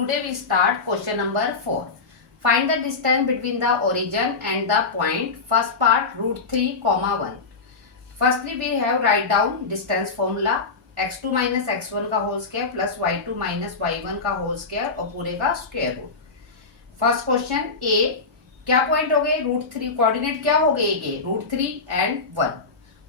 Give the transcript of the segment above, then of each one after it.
Today we start question number 4. Find the distance between the origin and the point. First part √3, 1. Firstly we have write down distance formula x2 minus x1 का whole square plus y2 minus y1 का whole square और पूरे का square root. First question ए, क्या point हो गए √3, coordinate क्या हो गए ये √3 एंड 1.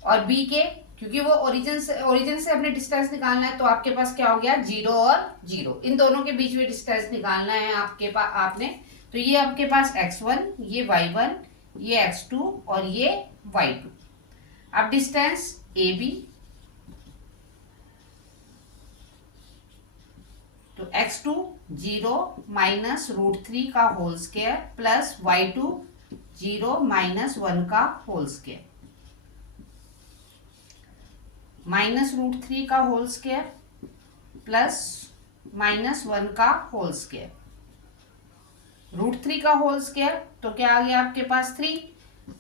और बी के, क्योंकि वो ओरिजिन से अपने डिस्टेंस निकालना है तो आपके पास क्या हो गया 0 और 0, इन दोनों के बीच में डिस्टेंस निकालना है आपके पास आपने. तो ये आपके पास x1, ये y1, ये x2 और ये y2. अब डिस्टेंस ए बी, तो x2 0 माइनस √3 का whole square plus y2 0 minus 1 का होल स्क्वायर माइनस √3 का होल स्क्वायर प्लस माइनस 1 का होल स्क्वायर. √3 का होल स्क्वायर तो क्या आ गया आपके पास 3.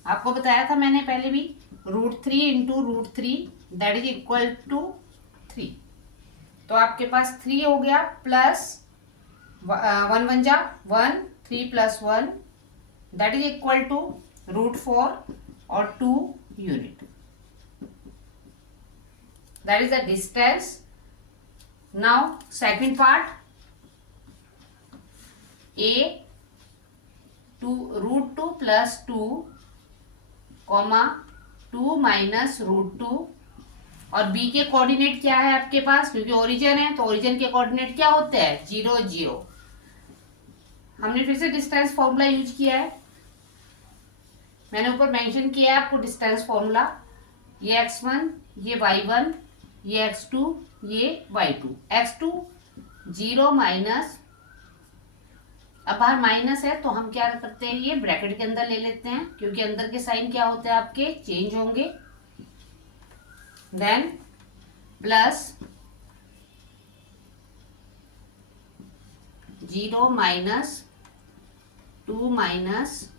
आपको बताया था मैंने पहले भी, √3 into √3 that is equal to 3. तो आपके पास 3 हो गया प्लस 1 1 जा 1, 3 plus 1 that is equal to √4 और 2 unit. That is the distance. Now second part a to √2 plus 2 comma 2 minus √2 और b के कोऑर्डिनेट क्या है आपके पास, क्योंकि ओरिजिन है तो ओरिजिन के कोऑर्डिनेट क्या होते हैं 0 0. हमने फिर से डिस्टेंस फॉर्मूला यूज किया है, मैंने ऊपर मेंशन किया है आपको डिस्टेंस फॉर्मूला. ये x1, ये y1, ये x2, ये y2. x2 0 माइनस, अब बाहर माइनस है तो हम क्या करते हैं ये ब्रैकेट के अंदर ले लेते हैं, क्योंकि अंदर के साइन क्या होते हैं आपके चेंज होंगे. देन प्लस 0 माइनस 2 माइनस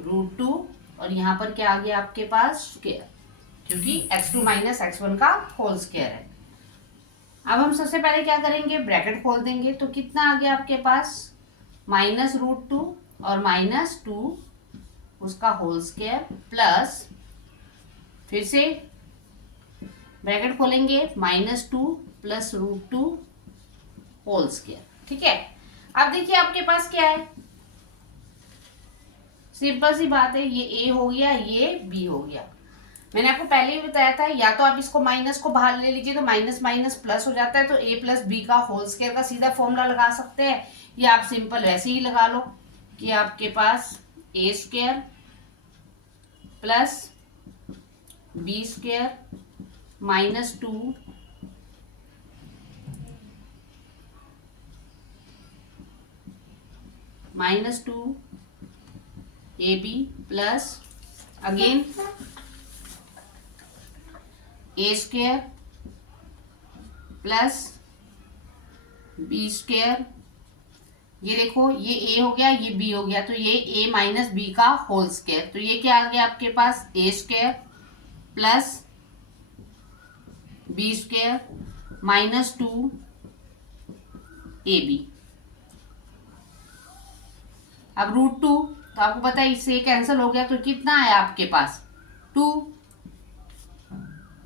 √2 और यहाँ पर क्या आ गया आपके पास स्क्वायर, क्योंकि x2 माइनस x1 का होल स्क्वायर है. अब हम सबसे पहले क्या करेंगे, ब्रैकेट खोल देंगे. तो कितना आ गया आपके पास माइनस √2 और माइनस 2 उसका होल स्क्वायर प्लस, फिर से ब्रैकेट खोलेंगे -2 प्लस √2 होल स्क्वायर. ठीक है. अब देखिए आपके पास क्या है, सिंपल सी बात है, ये a हो गया, ये b हो गया. मैंने आपको पहले ही बताया था, या तो आप इसको माइनस को बाहर ले लीजिए तो माइनस माइनस प्लस हो जाता है, तो a प्लस बी का होल स्क्वायर का सीधा फॉर्मूला लगा सकते हैं, या आप सिंपल वैसे ही लगा लो कि आपके पास a square plus B square -2 -2 ab plus again A square plus B square. ये देखो ये a हो गया, ये b हो गया, तो ये a माइनस बी का होल स्क्वायर. तो ये क्या आ गया आपके पास a square plus B square -2 ab. अब √2 तो आपको पता है इससे कैंसिल हो गया, तो कितना आया आपके पास 2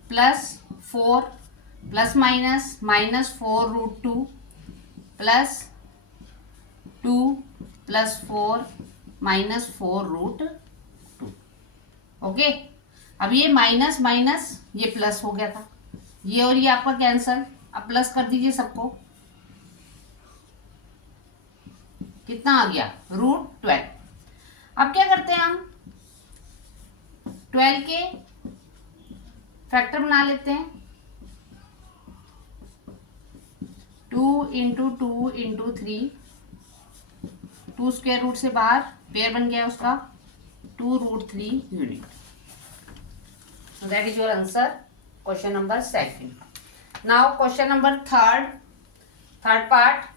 plus 4 plus minus -4 √2 plus 2 plus 4 -4 √2. Okay. अब ये माइनस माइनस ये प्लस हो गया था, ये और ये आपका कैंसल. अब प्लस कर दीजिए सबको, कितना आ गया √12. अब क्या करते हैं हम 12 के फैक्टर बना लेते हैं. 2 इंटू 2 इंटू 3, 2 स्क्वायर रूट से बाहर पेयर बन गया उसका 2√3 unit. So that is your answer, question number 2. Now question number 3rd part.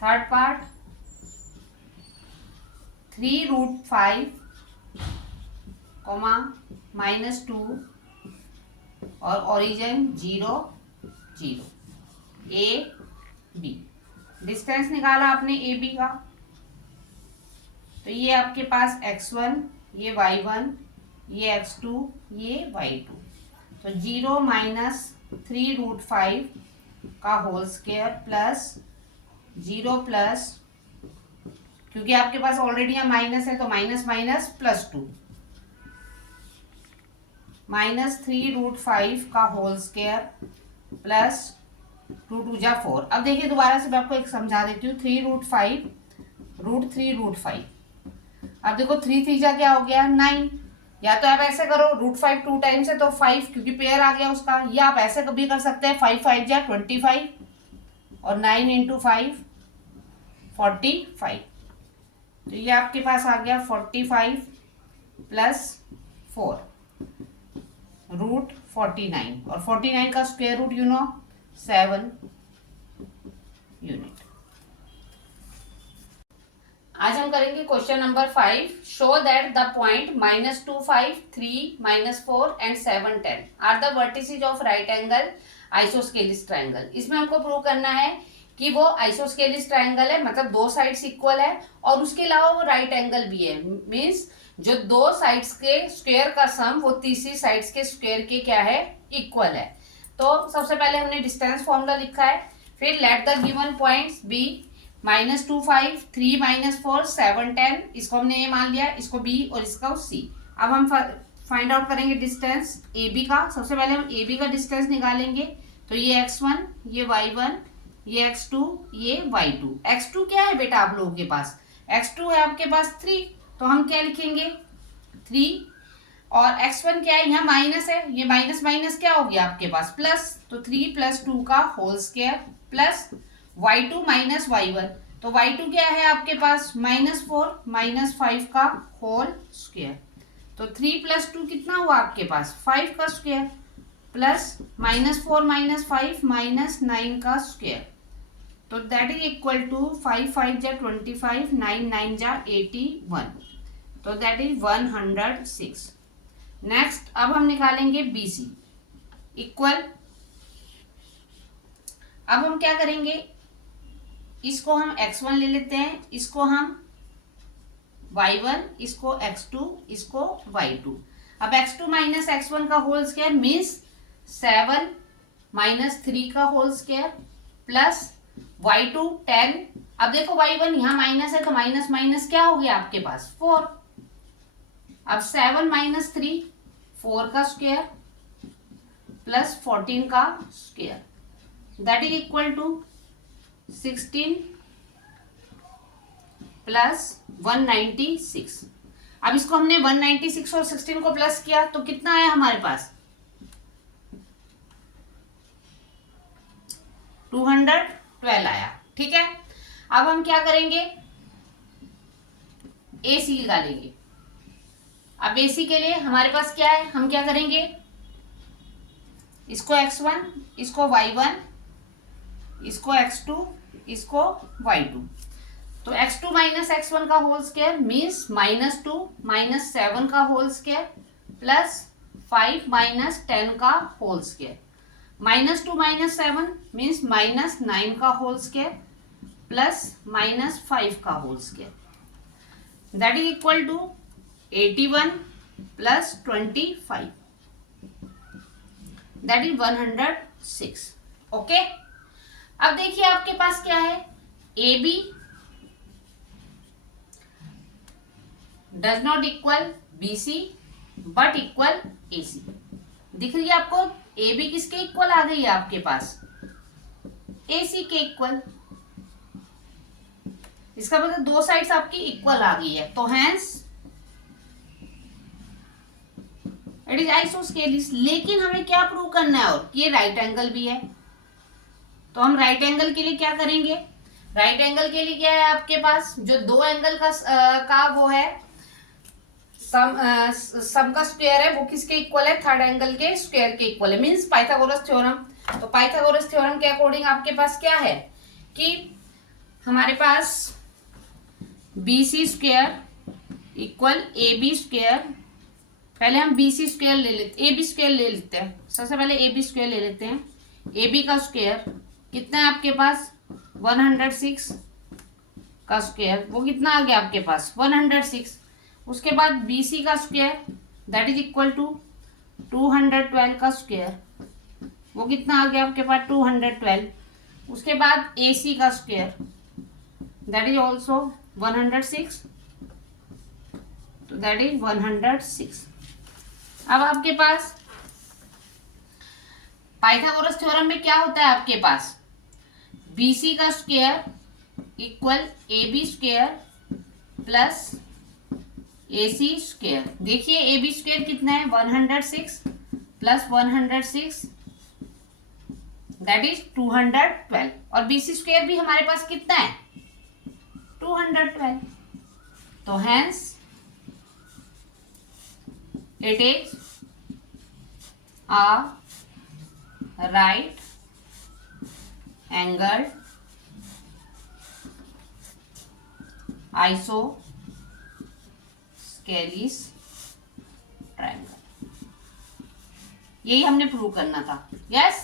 Third part 3 √5 comma -2 और ओरिजिन 0 0, ए बी। डिस्टेंस निकाला आपने ए बी का, तो ये आपके पास x1, ये y1, ये x2, ये y2, तो 0 - 3√5 का होल स्क्वायर प्लस 0 प्लस, क्योंकि आपके पास ऑलरेडी यहाँ माइनस है तो माइनस माइनस +2 -3√5 का होल स्क्वायर प्लस 2 2 जा 4। अब देखिए दोबारा से मैं आपको एक समझा देती हूँ। 3√5 √3√5, अब देखो 3 3 जा क्या हो गया 9, या तो आप ऐसे करो √5 2 टाइम्स है तो 5, क्योंकि पेयर आ गया उसका, या आप ऐसे कभी कर सकते हैं 5 5 जा 25 और 9 × 5 45, तो ये आपके पास आ गया 45 प्लस 4 √49, और 49 का स्क्वायर रूट 7 यूनिट। आज हम करेंगे question number 5। Show that the point -2 5 3 -4 and 7 10 are the vertices of right angle isosceles triangle. इसमें हमको प्रूव करना है कि वो आइसोस्केलिस ट्रायंगल है, मतलब दो साइड्स इक्वल है, और उसके अलावा वो राइट एंगल भी है। मीन्स जो दो साइड्स के स्क्वायर का सम वो तीसरी साइड्स के स्क्वायर के क्या है, इक्वल है। तो सबसे पहले हमने डिस्टेंस फॉर्मूला लिखा है, फिर let the given points B -2 5 3 -4 7 10, इसको हमने ए मान लिया, इसको बी और इसका सी। अब हम फाइंड आउट करेंगे डिस्टेंस ए बी का। सबसे पहले हम ए बी का डिस्टेंस निकालेंगे, तो ये x1, ये y1, ये x2, ये y2। x2 क्या है बेटा आप लोगों के पास, x2 है आपके पास 3, तो हम क्या लिखेंगे 3, और x1 क्या है, यहाँ माइनस है, ये माइनस माइनस क्या हो गया आपके पास प्लस, तो 3 + 2 का whole square plus y2 - y1, तो y2 क्या है आपके पास -4 - 5 का होल स्क्वायर, तो 3 + 2 कितना हुआ आपके पास 5 का स्क्वायर प्लस -4 - 5 -9 का स्क्वायर, तो दैट इज इक्वल टू 5 5 जा 25 9 9 जा 81, तो दैट इज 106। नेक्स्ट अब हम निकालेंगे BC इक्वल। अब हम क्या करेंगे, इसको हम x1 ले लेते हैं, इसको हम y1, इसको x2, इसको y2। अब x2 - x1 का होल स्क्वायर मीन्स 7 - 3 का होल स्क्वायर प्लस y2 10। अब देखो y1 यहाँ माइनस है तो माइनस माइनस क्या हो गया आपके पास 4। अब 7 - 3 4 का स्क्वायर प्लस 14 का square, that is equal to 16 plus 196। अब इसको हमने 196 और 16 को प्लस किया तो कितना आया हमारे पास 212 आया। ठीक है, अब हम क्या करेंगे AC निकालेंगे। अब AC के लिए हमारे पास क्या है, हम क्या करेंगे, इसको x1, इसको y1, इसको x2, इसको y2, तो x2 - x1 का होल स्क्वायर मीन्स -2 - 7 का होल स्क्वायर प्लस 5 - 10 का होल स्क्वायर, -2 - 7 मीन्स -9 का होल स्क्वायर प्लस -5 का whole square, that is equal to 81 plus 25, that is 106। Okay, अब देखिए आपके पास क्या है, AB does not equal BC but equal AC। दिख रही है आपको, AB किसके इक्वल आ गई है आपके पास AC के इक्वल, इसका मतलब दो साइड्स आपकी इक्वल आ गई है, तो हैंस इट इज आइसोस्केलिस। लेकिन हमें क्या प्रूव करना है, और ये राइट एंगल भी है, तो हम राइट एंगल के लिए क्या करेंगे, राइट एंगल के लिए क्या है आपके पास, जो दो एंगल का वो है सम का स्क्वायर है, वो किसके इक्वल है, थर्ड एंगल के स्क्वायर के इक्वल है, मींस पाइथागोरस थ्योरम। तो पाइथागोरस थ्योरम के अकॉर्डिंग आपके पास क्या है कि हमारे पास BC square equal AB square पहले हम बी सी स्क्वायर ले लेते, ए बी स्क्वायर ले लेते हैं। सबसे पहले ए बी स्क्वायर ले लेते हैं। ए बी का स्क्वायर कितना है आपके पास, 106 का स्क्वायर, वो कितना आ गया आपके पास, 106। उसके बाद बी सी का square that is equal to 212 का स्क्वायर, वो कितना आ गया आपके पास, 212। उसके बाद ए सी का स्क्वायर दैट इज ऑल्सो 106, तो दैट इज 106। अब आपके पास पाइथागोरस थ्योरम में क्या होता है, आपके पास बी सी का square equal A B square plus A C square. देखिए ए बी स्क्वायर कितना है, 106 प्लस 106 दैट इज 212, और बी सी स्क्वायर भी हमारे पास कितना है, 212। तो hence it is a right angled isosceles triangle। यही हमने प्रूव करना था। यस